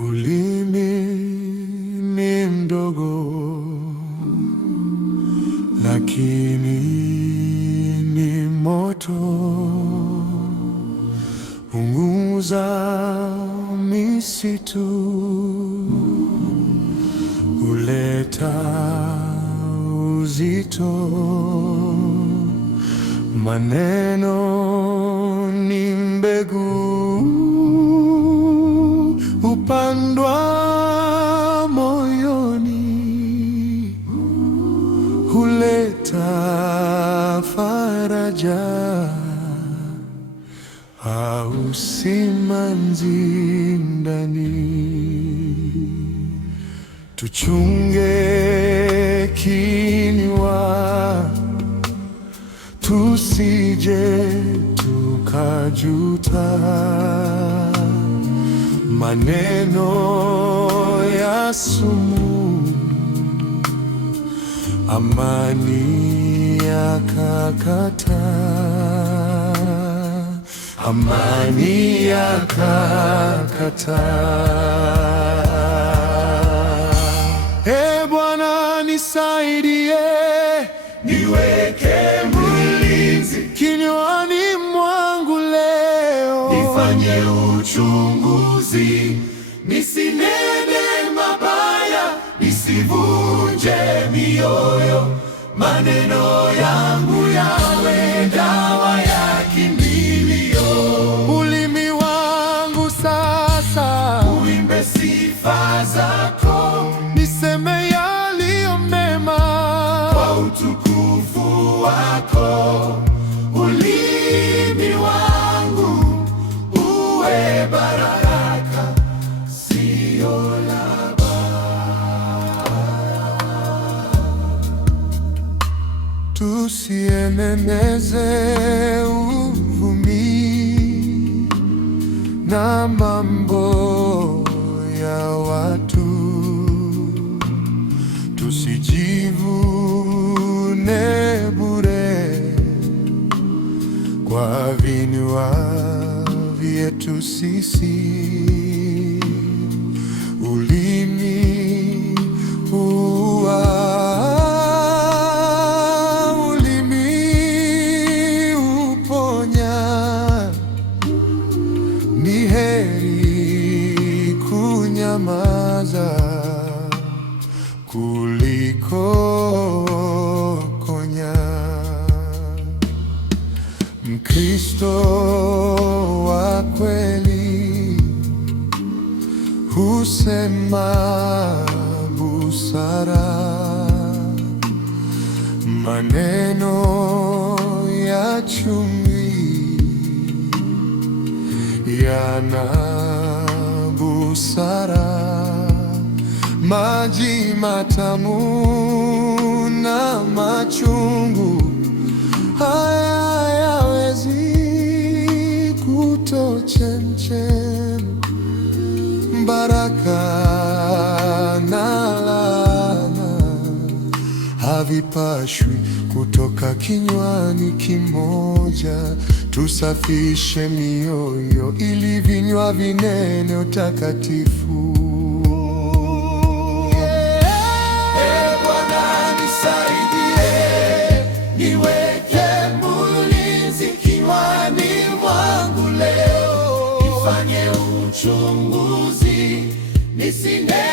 Ulimi ni mdogo, lakini ni moto, hunguza misitu, huleta uzito. Maneno ni mbegu, hupandwa moyoni, huleta faraja au simanzi ndani. Tuchunge kinywa, tusije tukajuta. Maneno ya sumu, amani yakakataa, amani yakakataa. Ee Bwana nisaidie, niweke mlinzi kinywani mwangu leo, nifanye uchunguzi, nisinene mabaya, nisivunje mioyo. Maneno yangu yawe dawa ya kimbilio. Ulimi wangu sasa uimbe sifa zako, niseme yaliyo mema kwa utukufu wako. Ulimi wangu uwe baraka, sio laana. Tusieneneze uvumi na mambo ya watu, tusijivune bure kwa vinywa vyetu sisi. Ulimi huua, ulimi huponya. Ni heri kunyamaza kuliko konya. Mkristo wa kweli husema busara, maneno ya chumvi yana busara. Maji matamu na machungu hayawezi kutochemchem. Baraka na laana havipashwi kutoka kinywani kimoja. Tusafishe mioyo ili vinywa vinene utakatifu. Ee Bwana nisaidie, niweke mlinzi kinywani mwangu leo, nifanye uchunguzi, nisinene